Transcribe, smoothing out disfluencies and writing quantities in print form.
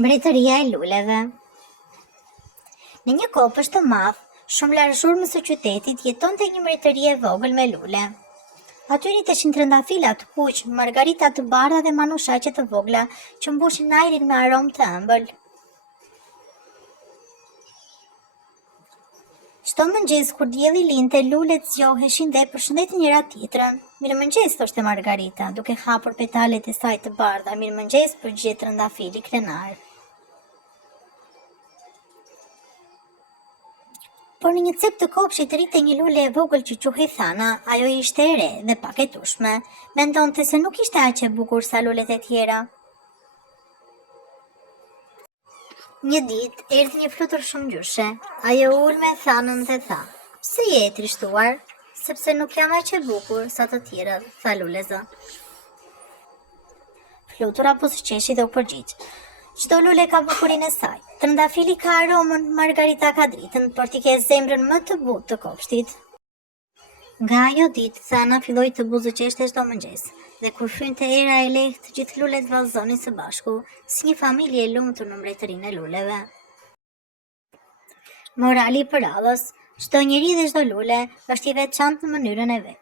Mbretëria e luleve. Në një kopësht të madh, shumë larg zhurmës së qytetit, jetonte një mbretëri e vogël me lule. Aty rriteshin trëndafila të kuq, margarita të bardha dhe manushaqe të vogla që mbushin ajrin me aromë të ëmbël. Çdo mëngjes kur dielli linte, lulet zgjoheshin dhe përshëndetën njëra tjetrën. Mirëmëngjes, thoshte Margarita, duke hapur petalet e saj të bardha. Mirëmëngjes, përgjigjet trëndafili krenar. Por në një cep të kopshit rritej një lule e vogël që quhej Thana. Ajo ishte e re dhe pak e tushme. Mendonte se nuk ishte aq e bukur sa lulet e tjera. Një ditë erdhi një flutur shumë gjyshe. Ajo ul me Thanën dhe tha: "Pse je e trishtuar?" "Sepse nuk jam aq e bukur sa të tjerat", tha luleza. Flutura buzëqeshi dhe u përgjigj: "Çdo lule ka bukurinë e saj. Trëndafili ka aromën, Margarita ka dritën, por ti ke zemrën më të butë të kopshtit." Nga ajo ditë, Thana filloi të buzëqeshte çdo mëngjes, dhe kur hyinte era e lehtë, të gjithë lulet vallëzonin së bashku, si një familje e lumtur në mbretërinë e luleve. Morali i përradhës: çdo njeri dhe çdo lule është i veçantë në mënyrën e vet.